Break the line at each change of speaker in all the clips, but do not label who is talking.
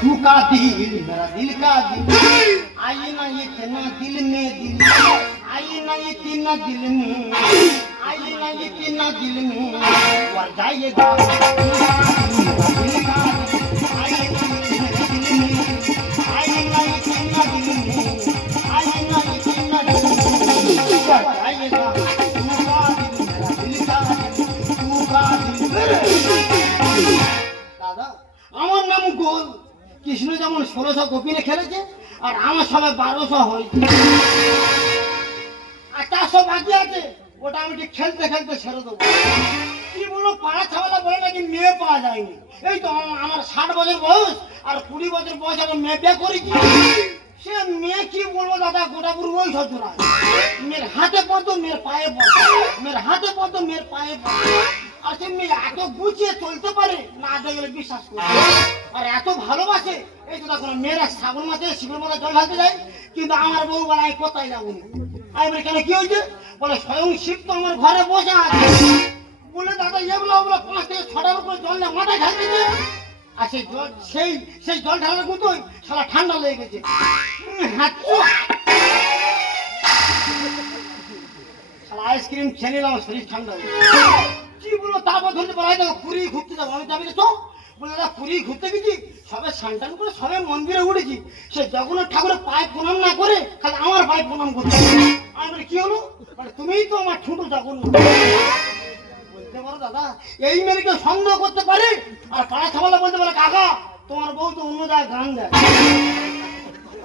तू का दिल मेरा दिल का दिल आई ना इतना दिल में दिल आई ना इतना दिल में आई ना इतना दिल में वर जाएगा तू का दिल मेरा दिल का दिल आई ना इतना दिल में आई ना इतना दिल में आई ना इतना दिल में वर जाएगा तू का दिल मेरा दिल का दिल तू का दिल मेरा দাদা আমার নাম গোল কৃষ্ণ যেমন ষোলোশো গোপিনে খেলেছে, আর আমার সময় বারোশো হয়েছে। আর চারশো বাকি আছে, ওটা আমি ঠিক খেলতে খেলতে ছেড়ে দেবো। মেয়ে পাওয়া যায়নি। এই তো আমার ষাট বছর বয়স, আর কুড়ি বছর বয়স মেয়ে সে মেয়ে কি বলব দাদা মেয়ের হাতে পড়তো, মেয়ের পায়ে পড়তো। মেয়ের হাতে পড়তো, মেয়ের পায়ে পড়তো। সে মেয়ে এত গুছিয়ে চলতে পারে না দেখলে বিশ্বাস করে আর এত ভালোবাসে এই তো দেখো মেয়েরা শ্রাবণ মাসে শিবের মধ্যে জল ঢালতে যায় কিন্তু আমার বউ বলে আমি কোথায় যাব না আমি বলি কেন কি হয়েছে? বলে স্বয়ং শিব তো আমার ঘরে বসে আছে। বলে দাদা এগুলো ওগুলো পাঁচ থেকে ছটার উপরে জল নিয়ে মাথায় ঢালতেছে আর সেই জল সেই সেই জল ঢালার মতোই সারা ঠান্ডা লেগে গেছে। হাঁচু। আইসক্রিম খেয়ে নিলাম শরীর ঠান্ডা হয়ে কি ধরতে পারা ঘুরতে যাব। বলে, দাদা, পুরী ঘুরতে গেছি। সবে সান্টান করে সবে মন্দিরে উঠেছি। সে জগন্নাথ ঠাকুরের পায়ে প্রণাম না করে খালি আমার পায়ে প্রণাম করতে আমি বলি, কি হলো? বলে, তুমিই তো আমার ছোট জগন্নাথ। বলতে পারো, দাদা, এই মেয়েকে সন্দেহ করতে পারে? আর পাড়া খাবালা বলতে পারে, কাকা, তোমার বউ তো অন্য জায়গায় গান দেয়। বলি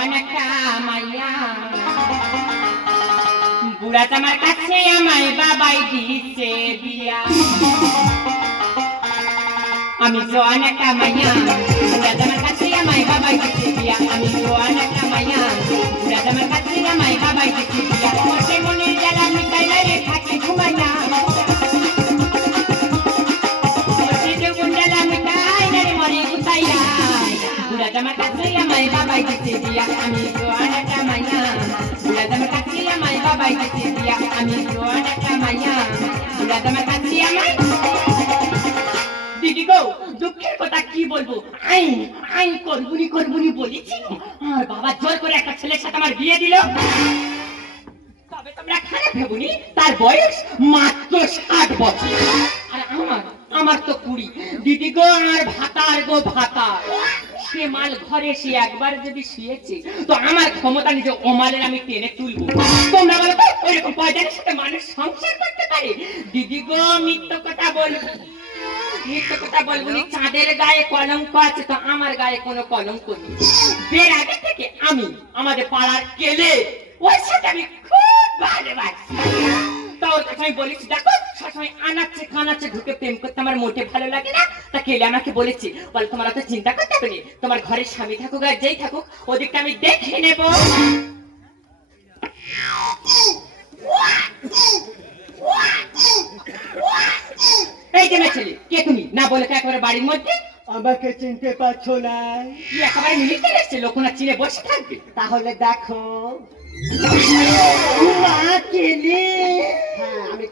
অনেকটা মাইয়া। বুড়া তোমার কাছে আমায় বাবাই দিচ্ছে বিয়া। আমি তো অনেকটা মাইয়া। বুড়া তোমার কাছে আমায় বাবাই দিচ্ছে বিয়া। আমি তো অনেকটা মাইয়া। বুড়া তোমার কাছে আমায় বাবাই দিচ্ছে বাবাই আমি তো অনেকটা মাইয়া বুড়া তোমার কাছে আমায় দিদি গো দুঃখের কথা কি বলব আইন আইন করবুনি করবুনি বলেছি আর বাবা জোর করে একটা ছেলের সাথে আমার বিয়ে দিল। তবে তোমরা খারাপ ভেবুনি, তার বয়স মাত্র ষাট বছর। আর আমার আমার তো কুড়ি। দিদি গো আর ভাতার গো ভাতা। সে মাল ঘরে সে একবার যদি শুয়েছে, তো আমার ক্ষমতা নিজে ও মালের আমি টেনে তুলবো। তোমরা বলো তো, ওইরকম পয়সার সাথে মানুষ সংসার করতে পারে? দিদি গো, মিথ্য কথা বলব আমি আমাদের পাড়ার কেলে ওর সাথে আমি খুব ভালোবাসি। তা ওর কাছে আমি বলেছি দেখো সবসময় আনাচ্ছে খানাচ্ছে ঢুকে প্রেম করতে আমার মোটে ভালো লাগে না। তা কেলে আমাকে বলেছি? বল তোমার তো চিন্তা করতে হবে তোমার ঘরের স্বামী থাকুক আর যেই থাকুক ওদিকটা আমি দেখে নেব। এই যে মেয়ে ছেলে কে তুমি? না বলে তো একেবারে বাড়ির মধ্যে?
আমাকে চিনতে পারছ না।
কি একেবারে মিলিতে এসছে? লোকনা চিনে বসে থাকবে।
তাহলে দেখো।
মা কেলে
আমি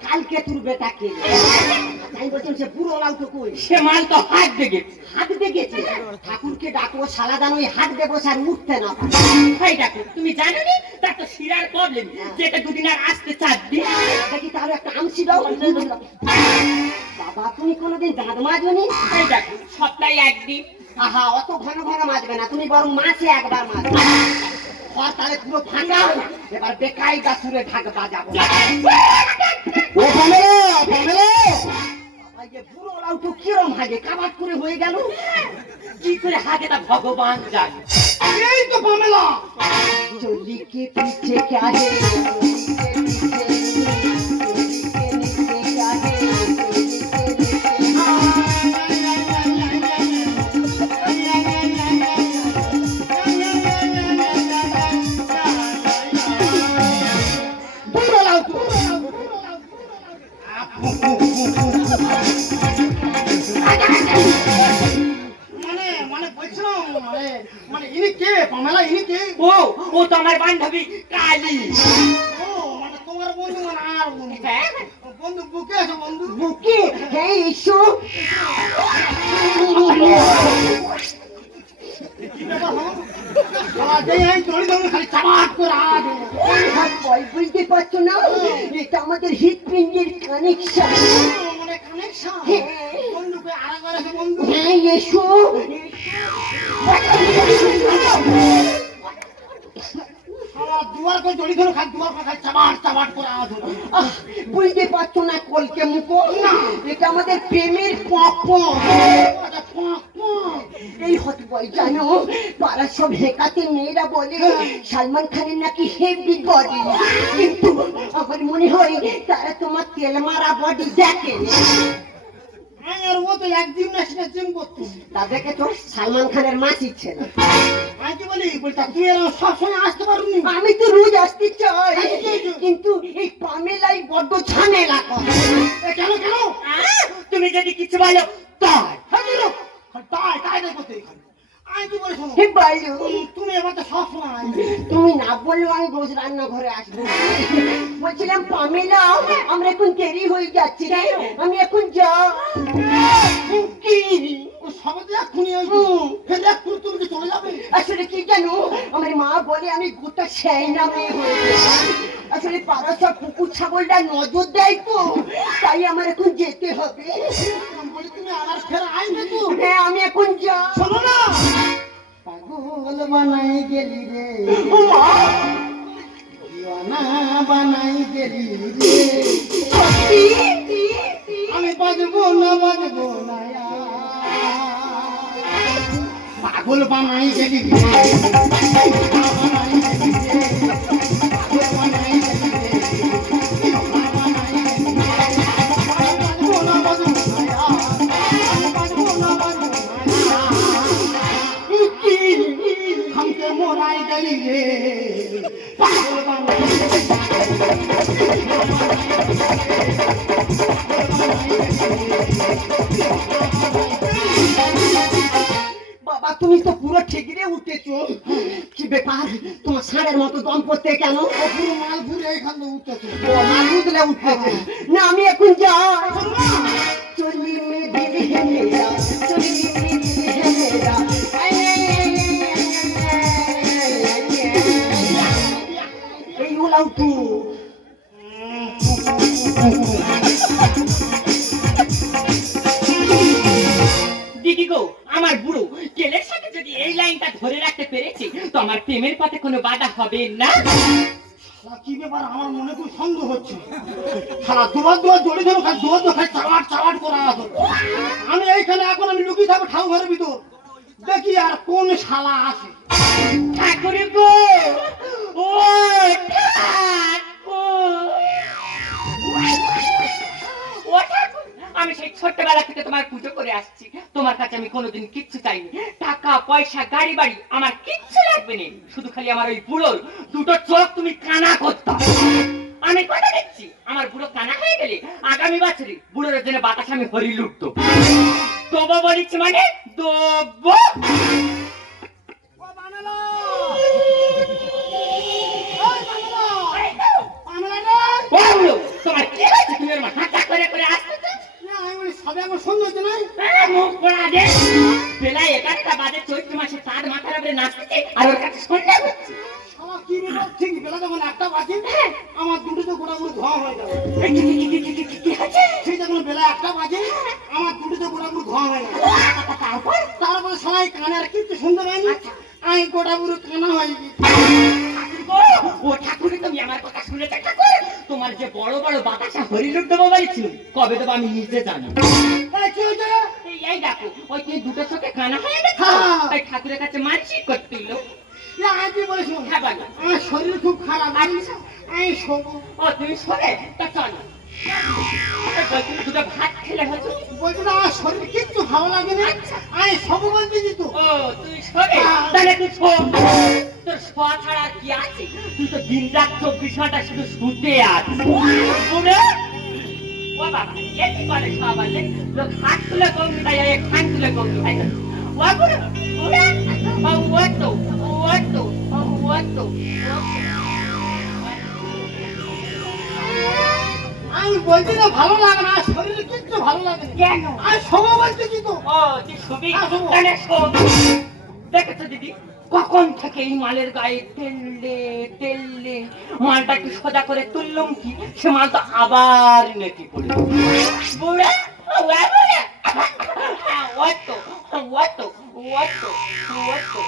কালকে তোর বেটা কে আমি বলছিলাম সে বুড়ো লাউ তো কই?
সে মাল তো হাত দেখে
হাত দেখেছে ঠাকুরকে ডাকবো সালা দান ওই হাত দেবো স্যার উঠতে না
ভাই দেখো তুমি জানো নি? তার তো শিরার প্রবলেম যেটা দুদিন আর আসতে চার দিন
দেখি তাহলে একটা আমসি দাও। বাবা তুমি কোনোদিন দাঁত মাজনি
এই দেখো সপ্তাহে একদিন।
আহা অত ঘন ঘন মাজবে না। তুমি বরং মাসে একবার মাজবে তাহলে পুরো ঠান্ডা হবে এবার বেকায়দা সুরে ঢাক বাজাবো। হাগে কাবাট করে হয়ে গেল।
কি করে হাগে না ভগবান জানে।
এই তো পামেলা চলি কে পিছে কে
ও তো আমার বান্ধবী কালী।
ও মানে তোমার বন্ধু মানে আর বন্ধু?
হ্যাঁ?
বন্ধু বুকে আছে বন্ধু?
বুকে। আর বল বুঝতে পারছ না? এটা আমাদের হৃৎপিণ্ডের কানেকশন
ও, মানে।
হ্যাঁ।
বন্ধুকে আরেকবার বন্ধু।
হ্যাঁ এসো
দুয়ার করে ধরে দুয়ার করে করে আওয়াজ হলো।
বুঝতে পারছ না কলকে মুখো না। এটা আমাদের প্রেমের পপ। এই হত জানো সব হেকাতে মেয়েরা বলে সালমান খানের নাকি হেভি বডি কিন্তু আমার মনে হয় তারা তোমার তেল মারা বডি দেখে।
আমি আর ও তো এক না সেটা জিম করতো
তাদেরকে তো সালমান খানের মাসি ছিল
আমি কি বলি? বলতা তুই আর সবসময় আসতে পারবি
আমি তো রোজ আসতে চাই। কিন্তু এই পামেলাই বড্ড ঝামেলা করে।
কেন কেন?
তুমি যদি কিছু বলো তাই।
হ্যাঁ তাই তাই দেখো তুই এখানে। তুমি আমাকে সবসময়
তুমি না বললেও আমি রোজ রান্নাঘরে আসব। বলছিলাম পামিলা আমরা এখন দেরি হয়ে যাচ্ছি আমি এখন যা কি
ও সবে তো এক্ষুনি আসবে। ফের এক্ষুনি তুমি চলে যাবে।
আসলে কি জানো? আমার মা বলে আমি গোটা সেই না মেয়ে আসলে পাড়া সব কুকুর ছাগলটা নজর দেয় তো। তাই আমার এখন যেতে হবে।
আমি বলি তুমি আবার ফের আসবে তো?
হ্যাঁ আমি এখন যা।
শোনো না। পাগল বানাই গেলি রে।
ও মা,
বানাই গেলি রে। আমি বাজবো না বাজবো না। পাগল বানাই গেলি
দিদি গো আমার বুড়ো কেলের সাথে যদি এই লাইনটা ধরে রাখতে পেরেছি তো আমার প্রেমের পথে কোনো বাধা হবে না।
কি ব্যাপার? আমার মনে খুব সন্দেহ হচ্ছে। সারা দুবার দুবার জড়ি ধরে খালি দুবার দুবার খালি চালাট চালাট করে আস আমি এইখানে এখন আমি লুকিয়ে থাকব ঠাউ ঘরের ভিতর। দেখি আর কোন শালা আসে
ঠাকুর গো আমি পুজো করে আসছি। তোমার কাছে আমি কোনোদিন কিচ্ছু চাইনি। টাকা, পয়সা, গাড়ি, বাড়ি, আমার কিচ্ছু লাগবে না। শুধু খালি আমার ওই বুড়োর দুটো চোখ তুমি কানা করতাম আমি কথা দিচ্ছি, আমার বুড়ো কানা হয়ে গেলে আগামী বছরে বুড়োর জন্য বাতাস আমি হরি লুটতো তবু বলিস মানে
ও
তোমার কি হয়েছে? তুমি আমার হাঁটা করে করে আসতেছো
না, আমি সবে আমার সন্দেহ হচ্ছে
মুখ পোড়া দে। বেলা এগারোটা বাজে চৈত্র মাসে তার মাথার উপরে নাচতেছে আর ওর কাছে সন্ধ্যা হচ্ছে।
শালা কি ব্যাপার ঠিক বেলা যখন একটা বাজে। আমার দুটো তো গোড়াগুড়ি ধোয়া হয়ে যাবে? ঠিক যখন বেলা একটা বাজে আমার দুটো তো গোড়াগুড়ি ধোয়া হয়ে যাবে
তারপর?
তারপরে সবাই কানে আর কিন্তু শুনতে পাইনি। আমি গোড়াগুড়ি কানা
আমি নিজে জানি।
এই,
দেখো ওই তুই দুটো চোখে কানা হয়ে গেছে
হ্যাঁ।
ওই ঠাকুরের কাছে মানসিক করতেইল
এ, আমি বলেছি
হ্যাঁ বলো।
আমার শরীর খুব খারাপ আমি আমি শোবো।
ও তুমি শোনে তা চলো। দুটো ভাত খেলে হতো
বলছি না আমার শরীর কিচ্ছু ভালো লাগে না। আমি শোবো বলতেছি তো?
ও তুই শোনে তাহলে তুই শো। তোর শোয়া ছাড়া কি আছে? তুই তো দিন রাত চব্বিশ ঘণ্টা শুধু শুতে আছিস। ও বাবা এ কি করে শোয়া বললে লোক হাত তুলে গঙ্গি তাই এক খান তুলে গঙ্গি তাই ও বুড়ো ও ও তো ও তো ও তো,
আমি বলছি না ভালো লাগে না শরীরে কিচ্ছু ভালো লাগে
কেন?
আর শোভা বলতে কি তো
ও, তুই
হ্যাঁ।
দেখেছ দিদি? কখন থেকে এই মালের গায়ে তেললে তেললে? মালটা একটু সোজা করে তুললাম কি? সে মাল তো আবার নেকি পড়ল বুড়া বুড়া বুড়া। ওই তো ওই তো ওই তো ওই তো।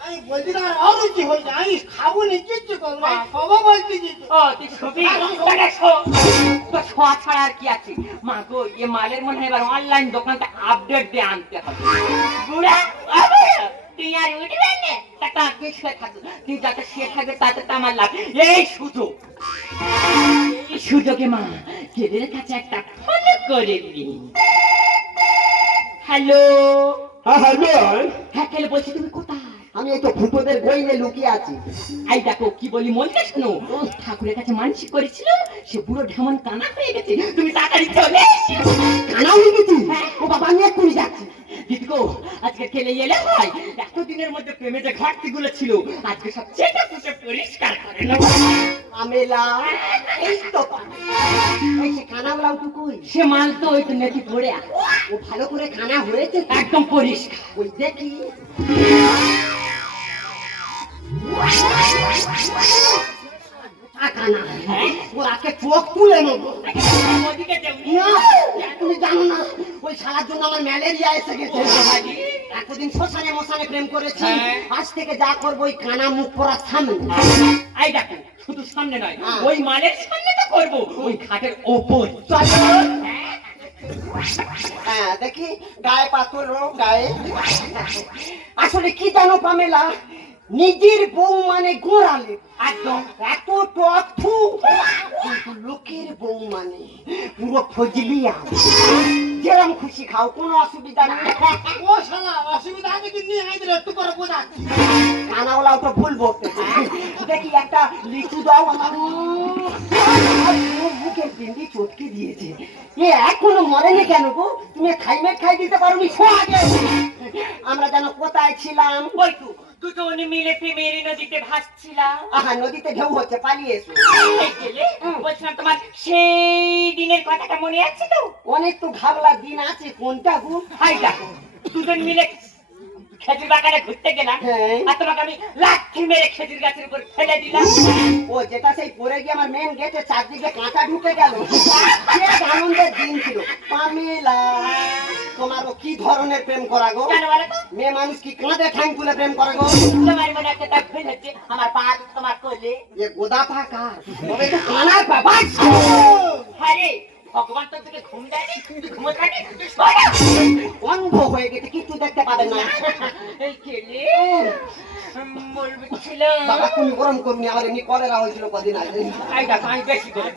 আমি বলছি না অরুচি হয়েছে? আমি খাব নি কিচ্ছু করব না শোভা বলতে কি তো
ও তুই ছবি তাহলে শোন। তো ছোঁয়া ছাড়া আর কি আছে? মা গো এ মালের মনে হয় এবার অনলাইন দোকানটা আপডেট দিয়ে আনতে হবে। বুড়া। আরে, আর উঠবে না টাকা তুই শুয়ে থাকবি তুই যাতে শুয়ে থাকবে তাতে তো আমার লাভ। এই সুযোগ। সুযোগে মা কেদের কাছে একটা ফোন করে নি? হ্যালো?
হ্যাঁ হ্যালো।
হ্যাঁ খেলে বলছি তুমি কোথায়?
আমি তো ফুটোদের বইলে লুকিয়ে আছি।
আই দেখো কি বলি মনটা শোনো। ঠাকুরের কাছে মানসিক করেছিল সে বুড়ো ঢেমন কানা হয়ে গেছে। তুমি তাড়াতাড়ি চলে
কানা হয়ে গেছি। ও বাবা আমি এক্ষুনি যাচ্ছি।
দিদিগো আজকে খেলে এলে হয়? এতদিনের মধ্যে প্রেমে যে ঘাটতি গুলো ছিল আজকে সব চেটে পুটে পরিষ্কার করে
আমেলা এই তো এই সে কানা বলাও
সে মাল তো ওই তো নাকি পড়ে
ও ভালো করে কানা হয়েছে?
একদম পরিষ্কার।
ওই দেখি। ম্যালেরিয়া মুখ করার
শুধু সামনে। ওই মালের সামনে তো করব ওই ঘাটের ওপর
হ্যাঁ দেখি, গায়ে পাথর গায়ে আসলে কি জানো, পামেলা নিজের বউ মানে গোড়ালে।
একদম
এত টক কিন্তু লোকের বউ মানে পুরো ফজলিয়া যেরম খুশি খাও কোনো অসুবিধা নেই।
ও শালা অসুবিধা আছে কি? নিয়ে আইতে একটু করে বোঝাচ্ছি
কানাওয়ালাও তো ভুল বলতেছে দেখি একটা লিচু দাও আমার মুখের পিন্ডি চটকে দিয়েছে। এ এখনও মরেনি কেন গো? তুমি খাইমে খাই দিতে পারোনি? শো আগে আমরা যেন কোথায় ছিলাম?
ওই তো দুজন মিলে প্রেমের নদীতে ভাসছিলাম।
আহা নদীতে ঢেউ হচ্ছে পালিয়ে এসো
বলছিলাম তোমার সেই দিনের কথাটা মনে আছে তো?
অনেক তো ভাবলা দিন আছে কোনটা গুণ
হাই দেখো দুজন মিলে খেজুর বাগানে ঘুরতে গেলাম
হ্যাঁ।
আর তোমাকে আমি লাঠি মেরে খেজুর গাছের উপর ফেলে দিলাম।
ও যেটা সেই পরে গিয়ে আমার মেন গেটে চারদিকে কাঁচা ঢুকে গেল। আনন্দের দিন ছিল। পামেলা তোমারও কি ধরনের প্রেম করা গো? মেয়ে মানুষ কি কাঁধে ঠ্যাং তুলে প্রেম করে গো?
তোমার মনে একটা দাগ ভুল হচ্ছে আমার পা তোমার কোলে।
এ গোদা পাকা তবে তো কানার বাবা।
হ্যাঁ ভগবান তোর দিকে ঘুম দেয়নি তুই।
অন্ধ হয়ে গেছে কিছু দেখতে পাবে না।
এই খেলে বলছিলাম।
বাবা তুমি গরম করুনি আমার এমনি কলেরা হয়েছিল কদিন আগে।
বেশি করে।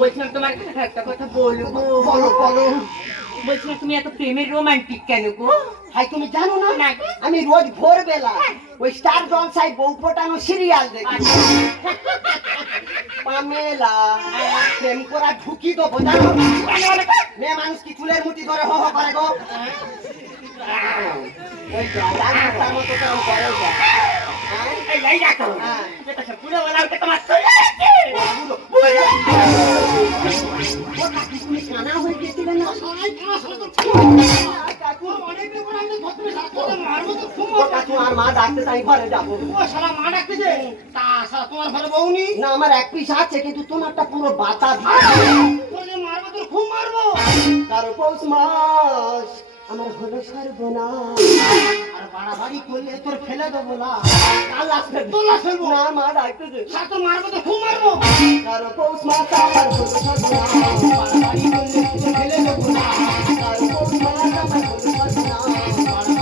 বলছিলাম তোমার একটা কথা বলব।
বলো বলো।
বলছিলাম তুমি এত প্রেমের রোমান্টিক কেন গো?
ভাই তুমি জানো না। আমি রোজ ভোরবেলা ওই স্টার জলসায় বউ ফোটানো সিরিয়াল দেখি। পামেলা প্রেম করা ঢুকি তো বোঝানো মেয়ে মানুষ কি চুলের মুঠি ধরে হো করে গো? ওই যা, রাগ মতো কেমন করে হ্যাঁ?
এই, এই দেখো
হ্যাঁ।
এটা পুরো বলা ওটা তোমার চলে আছে
আমার এক পিস আছে কিন্তু তোমারটা পুরো বাতা
তোরে মারবো তোর খুব মারবো
কারও পৌষ মাস আমার হলো সর্বনাশ
আর বাড়াবাড়ি করলে তোর ফেলে দেবো না।
কাল আসবে।
ফেলব।
না
মার তোর মারবো তো খুব মারবো।
তার পৌষ আমার হলো সর্বনাশ
বাড়াবাড়ি করলে তোর ফেলে দেবো না।
তার পৌষ আমার হলো সর্বনাশ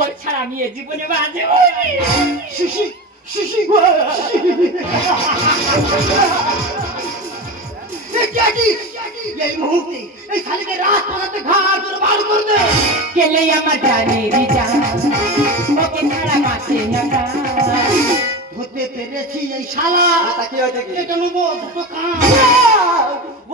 ওর ছাড়া আমি এ জীবনে বাজে
শিশি শিশি? এই মুহূর্তে এই শালিকে রাত পালাতে ঘাট করে বার করে দে।
কেলে আমার জানে রিজা ওকে ছাড়া বাঁচে না
ধরতে পেরেছি এই শালা।
তা কি হয়েছে
এটা নেব দুটো কান।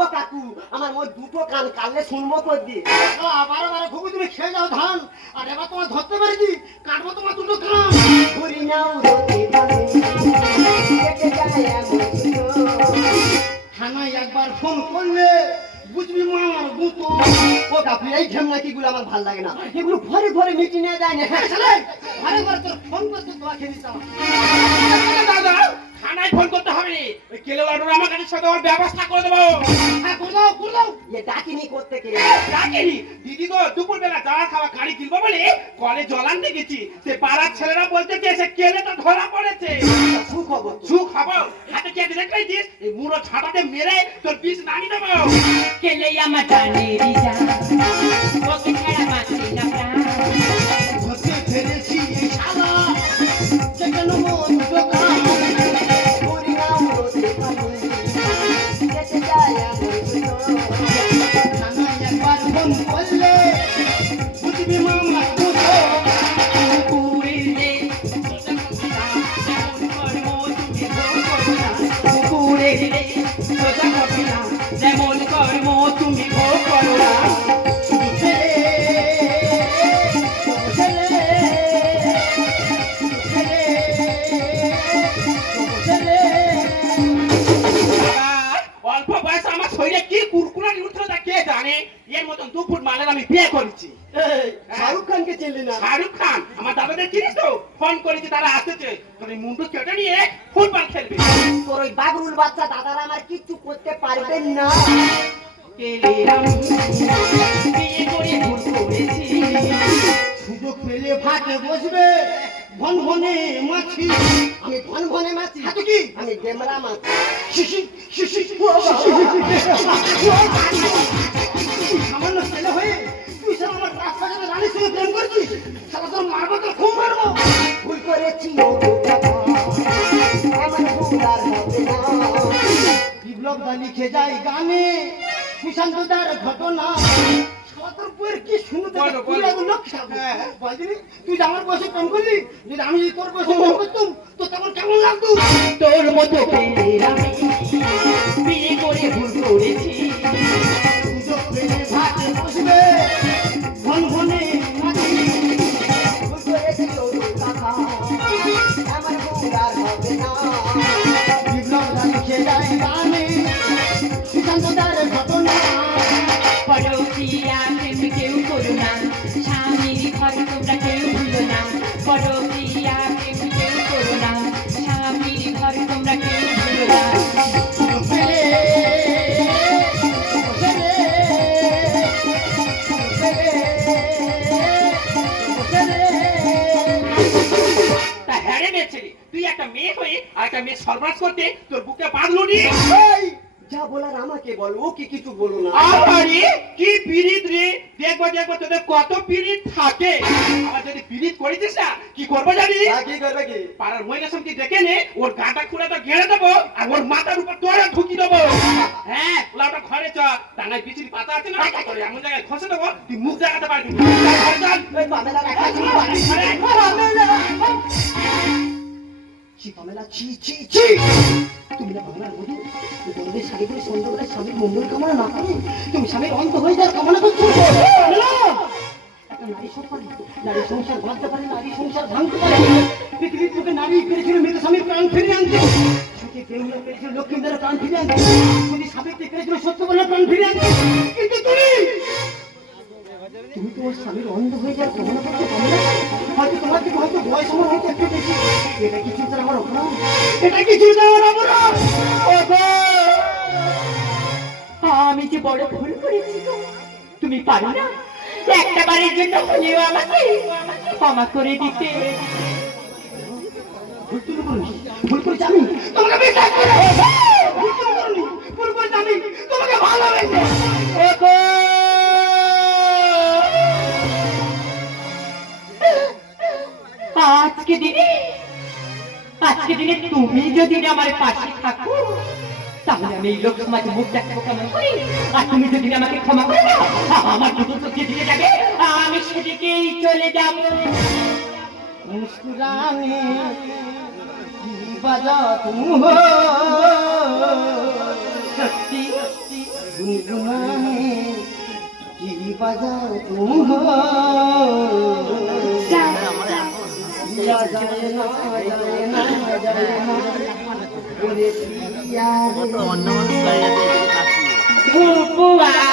ও কাকু আমার মোট দুটো কান কানলে শুনব কই দিয়ে।
শালা বারে বারে খুবই তুমি খেয়ে যাও ধান। আর এবার তোমার ধরতে পেরেছি কাটবো তোমার দুটো কান
ঘুরি নাও রোদে পাবে কেটে যায়
থানায় একবার ফোন করলে বুঝবি মা আমার গুতো।
ও কাকু এই ঝেমনাকি গুলো আমার ভালো লাগে না? এগুলো ঘরে ঘরে মিটি নিয়ে যায় না।
কেলে আমার
জানে
মতন দু ফুট মালের আমি বিয়ে করেছি
শাহরুখ খানকে চিনলি না
শাহরুখ খান আমার দাদাদের চিনিস তো ফোন করেছি তারা আসতেছে তোর এই মুন্ডু কেটে নিয়ে ফুটবল খেলবে
তোর ওই বাবরুল বাচ্চা দাদারা আমার কিচ্ছু করতে পারবে না
সুযোগ পেলে ভাতে বসবে ভন ভনে মাছি
আমি ধন ভনে মাছি
হাতে কি
আমি ডেমরা মাছি
শিশি শিশি সামান্য করছিস তোর মারবো খুব মারবো।
ভুল করেছি
বিপ্লব দা লিখে যায় গানে সুশান্ত দার ঘটনা। তোর কি শুনতে তুই
বলো।
একদম লক্ষ্য বলছিলি তুই যে আমার বয়সে প্রেম করলি যদি আমি যদি তোর বয়সে প্রেম করতাম তো তখন কেমন লাগতো?
তোর মতো বিয়ে করে ভুল করেছি। কেউ করো না। স্বামীর ঘর তোমরা কেউ ভুলো না। কেউ করো না। স্বামীর ঘর তোমরা কেউ ভুলো না।
তুই একটা মেয়ে হয়ে আর একটা মেয়ে সর্বনাশ করতে তোর বুকে বাঁধলো নি?
বলার আমাকে বল ও কি কিছু বলো না?
আরে কি পিরিত রে? দেখব দেখব তোদের কত পিরিত থাকে। আবার যদি পিরিত করেছিস না কি করব জানি
কি করবে কি?
পাড়ার মহিলা সঙ্গে ডেকে নে ওর গাটা খুলে তো ঘেরে দেবো আর ওর মাথার উপর তোরা ঢুকি দেবো। হ্যাঁ ওটা ঘরে চ টাঙ্গাই বিচির পাতা আছে না? তোর এমন জায়গায় খসে দেবো তুই মুখ দেখাতে পারবি না। চল, ঘরে চল।
ওই পামেলা রাখা ছিল
আরে,
ছি কমলা ছি ছি ছি তুমি না বাংলার বধূ বন্ধুদের শাড়ি সন্ধ্যাবেলায় স্বামীর মঙ্গল কামনা না তুমি স্বামীর অন্ত হয়ে কামনা করছ! একটা সংসার বাঁধতে পারে নারী সংসার ভাঙতে পারে। পৃথিবীর নারী পেরেছিল স্বামীর প্রাণ ফিরিয়ে আনতে। সতী লক্ষ্মীদের প্রাণ ফিরিয়ে আনতে। যদি সাবিত্রী পেরেছিল সত্য বলে প্রাণ ফিরিয়ে আনতে। কিন্তু তুমি তুমি তোমার স্বামীর অন্ধ হয়ে যাওয়ার কামনা করছ কামনা হয়তো তোমার থেকে হয়তো বয়স আমার হয়তো একটু বেশি। এটা কি চিন্তা আমার অপরাধ? এটা কি চিন্তা আমার অপরাধ?
আমি যে বড় ভুল করেছি। তুমি পারো না? একটা বারের জন্য হলেও আমাকে ক্ষমা করে দিতে।
ভুল করনি আমি? তোমাকে বিশ্বাস করে? ভুল করেছি আমি? তোমাকে ভালোবেসে।
আজকে দিনে আজকে দিনে তুমি যদি আমার পাশে থাকো, তাহলে আমি এই লোক সমাজে মুখ কেমন করি? আর তুমি যদি আমাকে ক্ষমা করে দাও, আমার দুটো যাবে, আমি সেদিকেই চলে যাব।
মুস্কুরানি বাজা তুমি সত্যি
সত্যি,
গুনগুনানি কি বাজা তুমি हो या जाए ना जाए ना जाए ना बोले पिया रे।
धूप आए छाँव